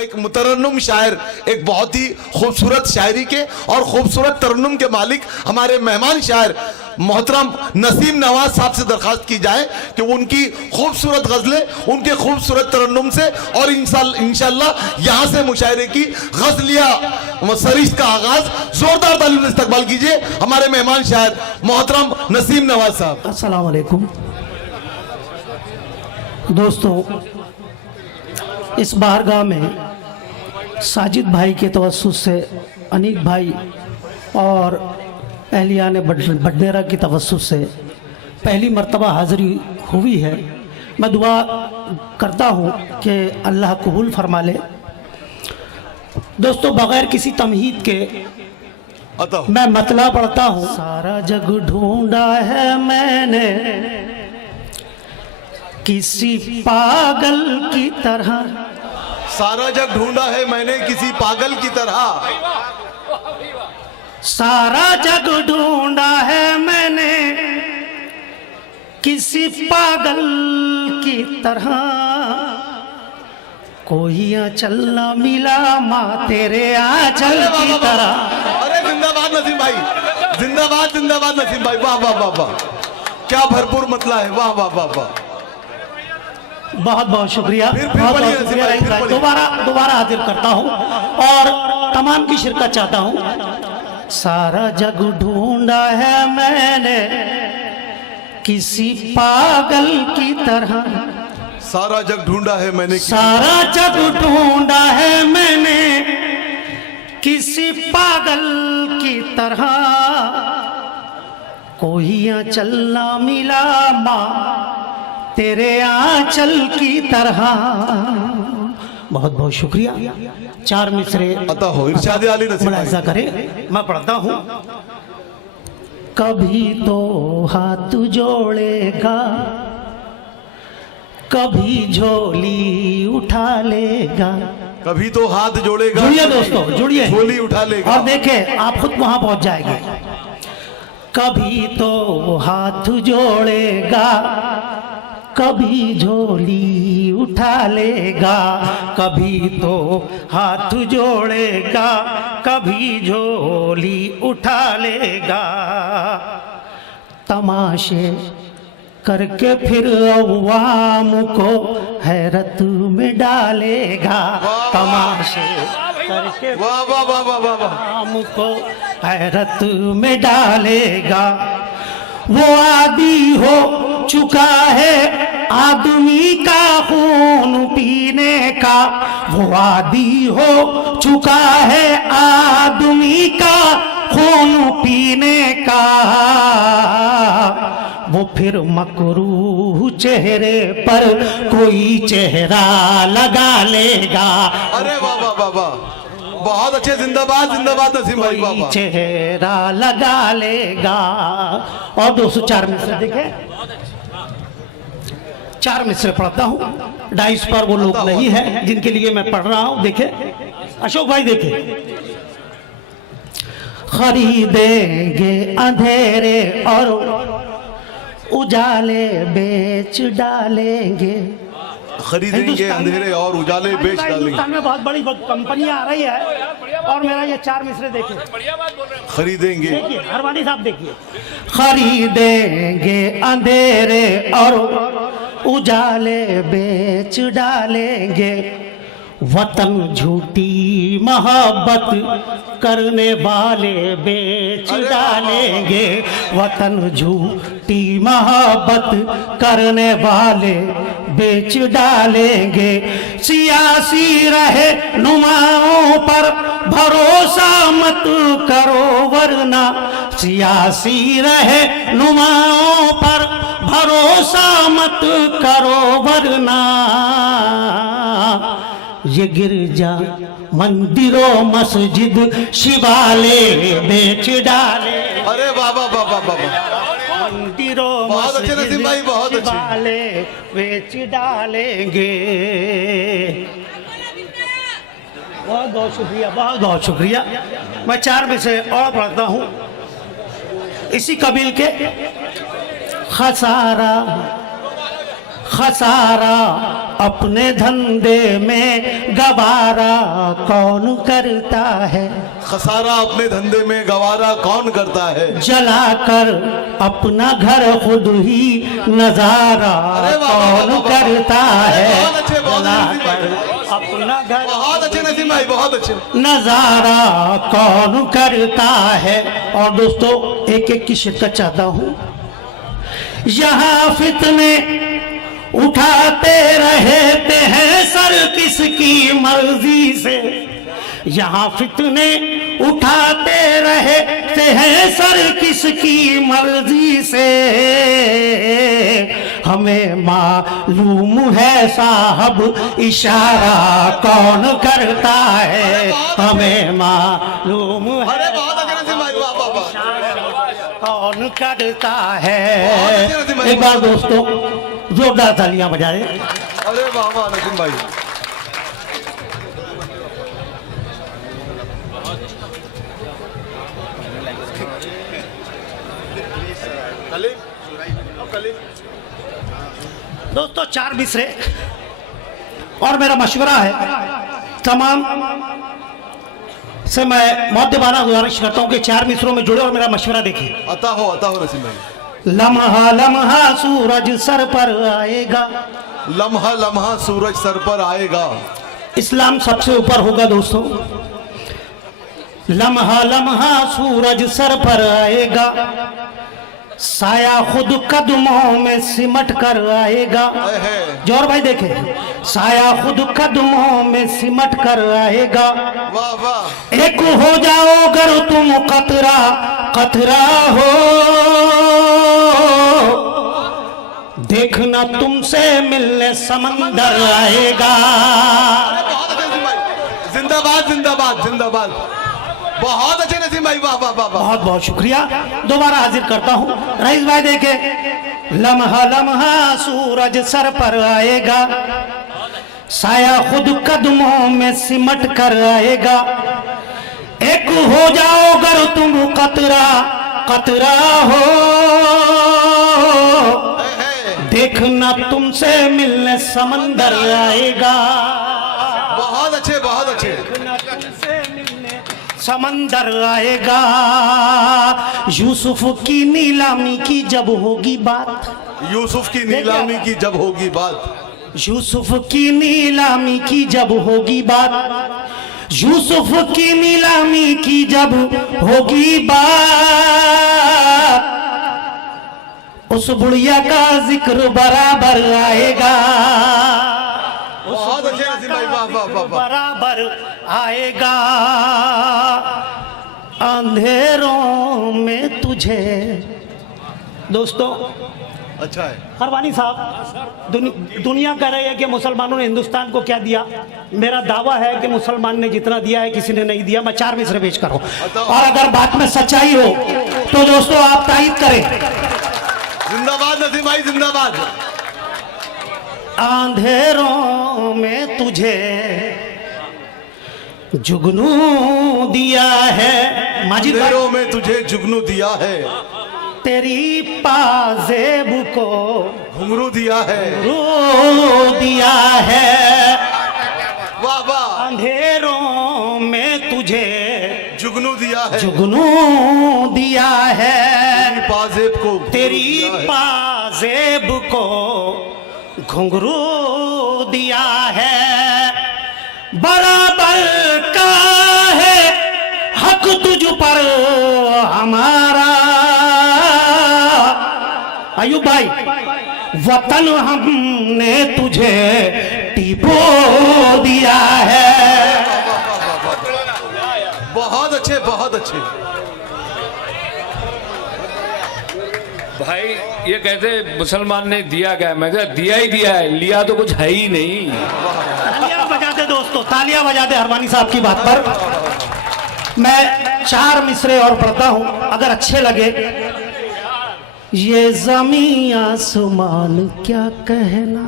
एक मुतरन्नुम शायर, एक बहुत ही खूबसूरत शायरी के और खूबसूरत तरन्नुम के मालिक हमारे मेहमान शायर मोहतरम नसीम नवाज साहब से दरखास्त की जाए कि उनकी खूबसूरत गजलें, उनके खूबसूरत तरन्नुम से और इंशाअल्लाह यहाँ से मुशायरे की गजलिया सरीस का आगाज जोरदार तालीम इस्तकबाल कीजिए हमारे मेहमान शायर मोहतरम नसीम नवाज साहब। अस्सलाम वालेकुम दोस्तों, इस बारगाह में साजिद भाई के तवस्सुस से अनीक भाई और अहलियान बडनेरा की तवस्सुस से पहली मर्तबा हाज़िरी हुई है। मैं दुआ करता हूँ कि अल्लाह कबूल फरमा ले। दोस्तों, बग़ैर किसी तमहीद के मैं मतला पढ़ता हूँ। सारा जग ढूंढा है मैंने किसी पागल की तरह, सारा जग ढूंढा है मैंने किसी पागल की तरह, सारा जग ढूंढा है मैंने किसी पागल की तरह, कोई आंचल न मिला माँ तेरे आंचल की तरह। अरे जिंदाबाद नसीम भाई, जिंदाबाद जिंदाबाद नसीम भाई, वाह वाह वाह वाह, क्या भरपूर मतला है, वाह वाह वाह वाह। बहुत बहुत शुक्रिया, बहुत बहुत शुक्रिया। दोबारा हाजिर करता हूँ और तमाम की शिरकत चाहता हूँ। सारा जग ढूंढा है मैंने किसी पागल की तरह, सारा जग ढूंढा है मैंने, सारा जग ढूंढा है मैंने किसी पागल की तरह, कोई आंचल ना मिला माँ तेरे आंचल की तरह। बहुत बहुत शुक्रिया। चार मिसरे अता हो, इरशाद आली नसीम मुलाहिजा करें, मैं पढ़ता हूँ। कभी तो हाथ जोड़ेगा, कभी झोली उठा लेगा, कभी तो हाथ जोड़ेगा, जुड़िए दोस्तों, जुड़िए, झोली उठा लेगा और देखें आप खुद वहां पहुंच जाएंगे। कभी तो हाथ जोड़ेगा, कभी झोली उठा लेगा, कभी तो हाथ जोड़ेगा, कभी झोली उठा लेगा, तमाशे करके फिर अवाम को हैरत में डालेगा, तमाशे करके वाह वाह वाह वाह वाह वाह, अवाम को हैरत में डालेगा। वो आदी हो चुका है आदमी का खून पीने का, वो आदी हो चुका है आदमी का खून पीने का, वो फिर मकरूह चेहरे पर कोई चेहरा लगा लेगा। अरे वाह वाह वाह वाह, बहुत अच्छे, जिंदाबाद जिंदाबाद नसीम भाई, वाह वाह। चेहरा लगा लेगा। और 204 मिसरे देखे, 4 मिसरे पढ़ता हूँ। डाइस पर वो लोग नहीं है जिनके लिए मैं पढ़ रहा हूँ। देखे अशोक भाई, देखे, खरीदेंगे अंधेरे और उजाले बेच डालेंगे, खरीदेंगे अंधेरे और उजाले बेच डालेंगे। हिंदुस्तान में बहुत बड़ी कंपनियां आ रही है और मेरा ये 4 मिसरे देखे, खरीदेंगे, देखिए हरवानी साहब देखिए। खरीदेंगे अंधेरे और उजाले बेच डालेंगे, वतन झूठी मोहब्बत करने वाले बेच डालेंगे, वतन झूठी मोहब्बत करने वाले बेच डालेंगे। सियासी रहे नुमाओं पर भरोसा मत करो वरना, सियासी रहे नुमाओं पर भरोसा मत करो वरना, ये गिरजा मंदिरों मस्जिद शिवाले बेच डाले। अरे वाह वाह वाह वाह वाह, मंदिरों बहुत अच्छे नसीम भाई, बहुत अच्छे। शिवाले बेच डालेंगे। बहुत बहुत शुक्रिया, बहुत बहुत शुक्रिया। मैं 4 में से और पढ़ता हूँ इसी कबील के। खसारा खसारा अपने धंधे में गवारा कौन करता है, खसारा अपने धंधे में गवारा कौन करता है, जलाकर अपना घर खुद ही नजारा अरे वाह, कौन वाह, वाह, करता अरे है, बहुत अच्छे, बहुत अच्छे नसीम जलाकर भाई। अपना घर बहुत अच्छे नसीम भाई, बहुत अच्छे। नजारा कौन करता है। और दोस्तों एक एक की शिरकत चाहता हूं। यहाँ फितने उठाते रहते हैं सर किसकी मर्जी से, यहाँ फितने उठाते रहते हैं सर किसकी मर्जी से, हमें मालूम है साहब इशारा कौन करता है, हमें मालूम है अरे बहुत अच्छे नसीम भाई, वाह वाह वाह। कौन करता है। बहुत अच्छे नसीम भाई, एक बार दोस्तों जोरदार तालियां बजा रहे। अरे वाह वाह नसीम भाई। दोस्तों 4 मिसरे और मेरा मशवरा है तमाम से मैं मौद्यबाना गुजारिश करता हूं कि 4 मिसरों में जुड़े और मेरा मशवरा देखिए। अता हो नसीम भाई। लम्हा लम्हा सूरज सर पर आएगा, लम्हा लम्हा सूरज सर पर आएगा, इस्लाम सबसे ऊपर होगा दोस्तों। लम्हा लम्हा सूरज सर पर आएगा, साया खुद कदमों में सिमट कर आएगा। जोर भाई देखे, साया खुद कदमों में सिमट कर आएगा। वाह वाह। एक हो जाओ अगर तुम कतरा कतरा हो, देखना तुमसे मिलने समंदर आएगा। बहुत अच्छे नसीम भाई, जिंदाबाद जिंदाबाद जिंदाबाद। बहुत अच्छे नसीम भाई, वाह वाह वाह वाह। बहुत बहुत शुक्रिया। दोबारा हाजिर करता हूँ रईस भाई देखे, लम्हा लम्हा सूरज सर पर आएगा, साया खुद कदमों में सिमट कर आएगा। एक हो जाओ अगर तुम कतरा कतरा हो, देखना तुमसे मिलने समंदर आएगा। बहुत अच्छे बहुत अच्छे। समंदर आएगा। यूसुफ की नीलामी की जब होगी बात, यूसुफ की नीलामी की जब होगी बात, यूसुफ की नीलामी की जब होगी बात, यूसुफ की नीलामी की जब होगी बात, उस बुढ़िया का जिक्र बराबर आएगा। बहुत अच्छे नसीम भाई, वाह वाह वाह वाह। बराबर आएगा। अंधेरों में तुझे दोस्तों, अच्छा है। हरवानी साहब दुनिया कह रही है कि मुसलमानों ने हिंदुस्तान को क्या दिया। मेरा दावा है कि मुसलमान ने जितना दिया है किसी ने नहीं दिया। मैं 4 मिसरे पेश करूं और अगर बात में सच्चाई हो तो दोस्तों आप तायद करें। जिंदाबाद नसीम भाई, जिंदाबाद। अंधेरों में तुझे जुगनू दिया है, माजिद भाई अंधेरों में तुझे जुगनू दिया है, तेरी पाजेब को घुंघरू दिया है, रो दिया है। वाह वाह। अंधेरों में तुझे जुगनू दिया है, जुगनू दिया है, तेरी पाजेब को तेरी दिया है। पाजेब को घुंघरू दिया है। बराबर का है हक तुझ पर हमारा। अयूब भाई, वतन हमने तुझे टिपो दिया है। बहुत अच्छे बहुत अच्छे। भाई ये कहते मुसलमान ने दिया क्या, मैं कहता दिया ही दिया है, लिया तो कुछ है ही नहीं। तालियां बजा दे दोस्तों, तालियां बजा दे हरवानी साहब की बात पर। मैं 4 मिसरे और पढ़ता हूं, अगर अच्छे लगे। ये ज़मीं आसमान क्या कहना,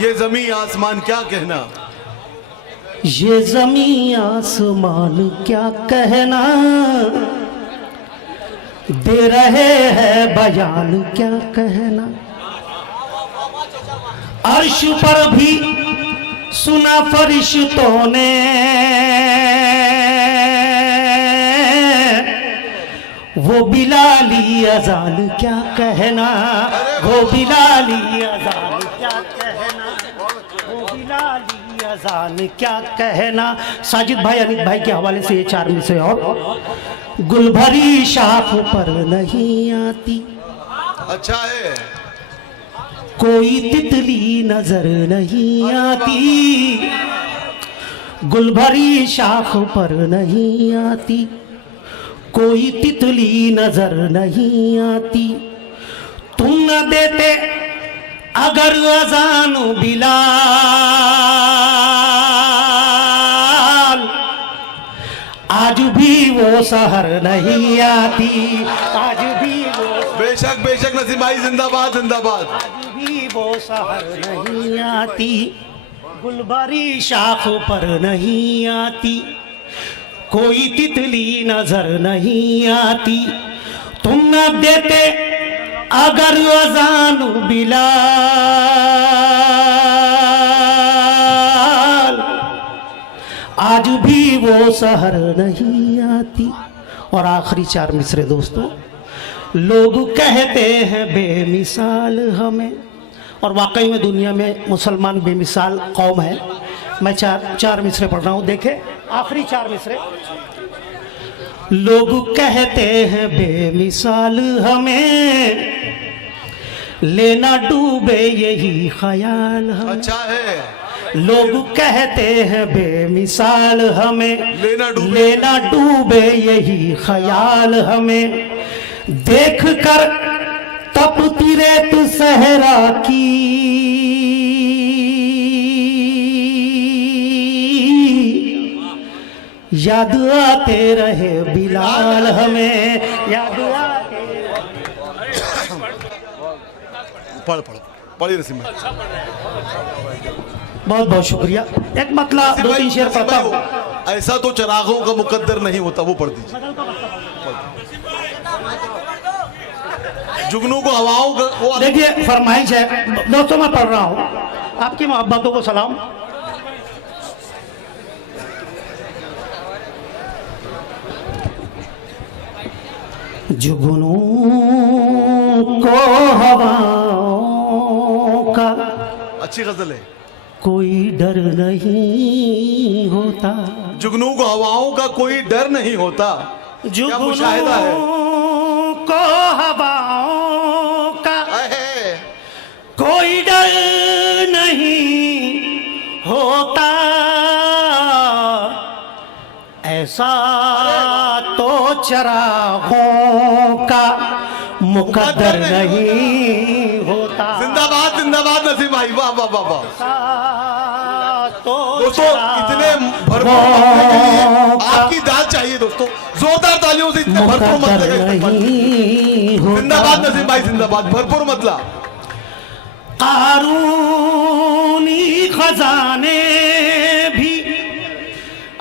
ये जमीन आसमान क्या कहना, ये ज़मीं आसमान क्या कहना, दे रहे हैं बयान क्या कहना। अर्श पर भी सुना फरिश्तों ने वो बिलाली अजान क्या कहना, वो बिलाली अजान क्या कहना, वो बिलाली अजान क्या कहना। साजिद भाई अनिक भाई के हवाले से ये 4 मिसरे और। गुलभरी शाख पर नहीं आती, अच्छा है। कोई तितली नजर नहीं आती, गुलभरी शाख पर नहीं आती, कोई तितली नजर नहीं आती। तुम न देते अगर अजान बिलाल, आज भी वो सहर नहीं आती, आज भी वो, बेशक बेशक नसीम भाई जिंदाबाद जिंदाबाद। आज भी वो सहर नहीं आती, गुलबरी शाख पर नहीं आती, कोई तितली नजर नहीं आती। तुम न देते अगर अजान बिलाल, आज भी वो सहर नहीं आती। और आखिरी 4 मिसरे दोस्तों। लोग कहते हैं बेमिसाल हमें, और वाकई में दुनिया में मुसलमान बेमिसाल कौम है। मैं 4 मिसरे पढ़ रहा हूँ, देखे आखिरी 4 मिसरे। लोग कहते हैं बेमिसाल हमें, लेना डूबे यही ख्याल हमें। अच्छा है। लोग कहते हैं बेमिसाल हमें, लेना डूबे यही ख्याल हमें। देख कर तपती रेत सहरा की, याद आते रहे बिलाल हमें, याद आते। पढ़िए नसीम भाई। बहुत बहुत शुक्रिया। एक मतलब 2-3 शेर पढ़ता हूँ। ऐसा तो चरागों का मुकद्दर नहीं होता, वो पढ़ दीजिए। जुगनू को हवाओं का वो देखिए फरमाइश है दोस्तों, मैं पढ़ रहा हूँ। आपकी मोहब्बतों को सलाम। जुगनू को हवाओं का अच्छी गजल है। कोई डर नहीं होता, जुगनू को हवाओं का कोई डर नहीं होता। क्या मुशाहिदा है। को हवाओं का कोई डर नहीं होता, ऐसा तो चरागों का मुकद्दर नहीं होता। जिंदाबाद जिंदाबाद नसीम भाई, वाह वाह वाह वाह। तो दोस्तों इतने भरपूर आपकी दाद चाहिए दोस्तों, जोरदार तालियों से इतने भरपूर मतलब। जिंदाबाद नसीम भाई जिंदाबाद, भरपूर मतलब। कारूनी खजाने भी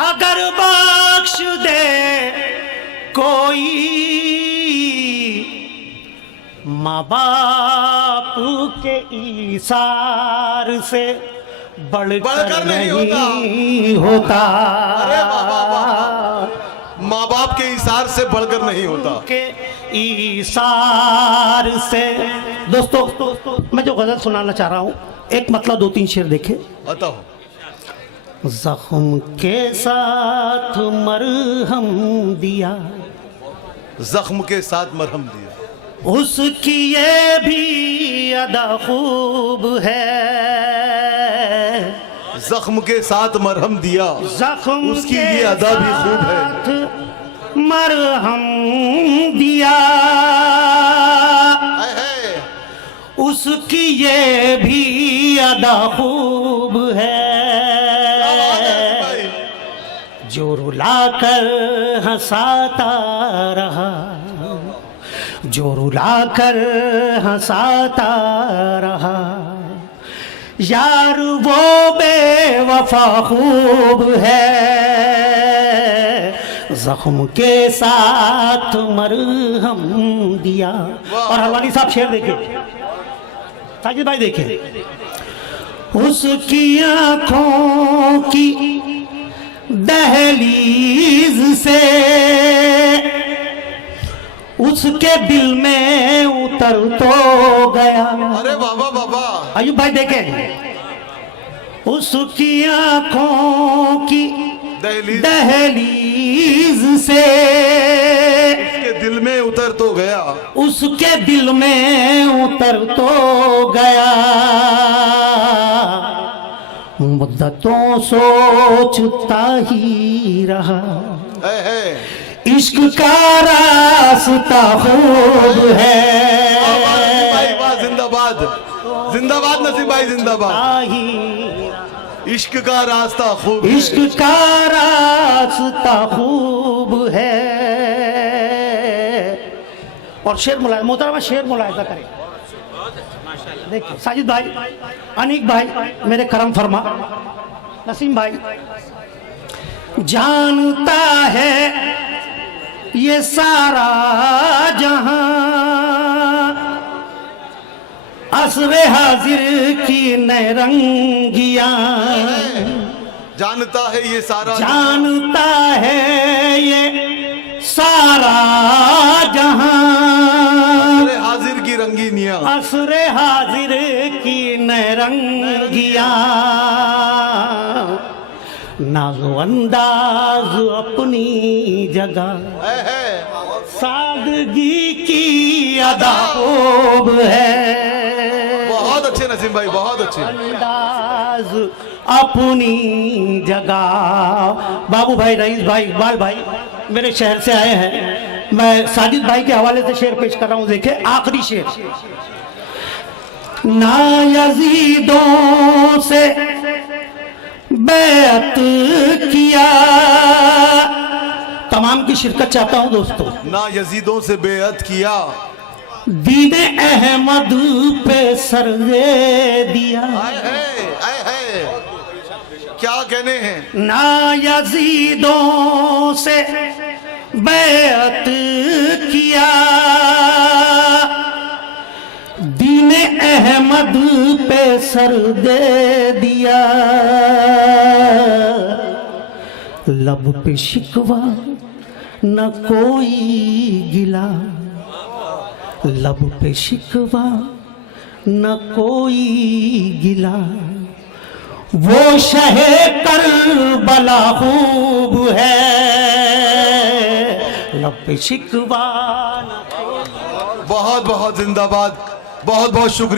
अगर बख्श दे कोई, माँ बाप के ईसार से बढ़कर नहीं होता। माँ बाप के इशार से बढ़कर नहीं होता, के ईसार से। दोस्तों मैं जो गजल सुनाना चाह रहा हूँ, एक मतलब 2-3 शेर देखे। बताओ। जख्म के साथ मरहम दिया, जख्म के साथ मरहम दिया, उसकी ये भी अदा खूब है। जख्म के साथ मरहम दिया, जख्म उसकी ये अदा भी खूब है। मरहम दिया, उसकी ये भी अदा खूब है। जो रुलाकर हंसाता रहा, जो रुलाकर हंसाता रहा, यार वो बेवफा खूब है। जख्म के साथ मरहम दिया। और हलवानी साहब शेर देखिए, साजिद भाई देखिए। उसकी आंखों की दहलीज से उसके दिल में उतर तो गया। अरे बाबा बाबा, अयुब भाई देखें, उसकी आंखों की दहलीज से उसके दिल में उतर तो गया, उसके दिल में उतर तो गया। मुद्दतों सोचता ही रहा, इश्क का रास्ता खूब है। वाह, जिंदाबाद जिंदाबाद नसीम भाई जिंदाबाद। इश्क का रास्ता खूब है, इश्क का रास्ता खूब है। और शेर मुलायदा, मोहतरमा शेर मुलायदा करें। देखिए साजिद भाई, अनीक भाई, मेरे करम फरमा, नसीम भाई, जानता है ये सारा जहां असरे हाजिर की नरंगियां। जानता है ये सारा, जानता है ये सारा जहां असरे हाजिर की रंगीनियां, असरे हाजिर की नरंगियां। नाज़ो अंदाज अपनी जगह, सादगी की अदा खूब है। बहुत अच्छे नसीम भाई, बहुत अच्छे। अंदाज अपनी जगह। बाबू भाई, रईस भाई, इकबाल भाई मेरे शहर से आए हैं। मैं साजिद भाई के हवाले से शेर पेश कर रहा हूं। देखे आखिरी शेर, ना यजीदों से बैत किया। तमाम की शिरकत चाहता हूं दोस्तों। ना यजीदों से बेअत किया, दीने अहमद पे सर दे दिया। आए है, क्या कहने हैं। ना यजीदों से बैत किया, दीने अहमद पे सर दे दिया। लब पे शिकवा न कोई गिला, लब पे शिकवा न कोई गिला। वो शहे करबला खूब है, लब पे शिकवा न। बहुत बहुत जिंदाबाद, बहुत बहुत शुक्रिया।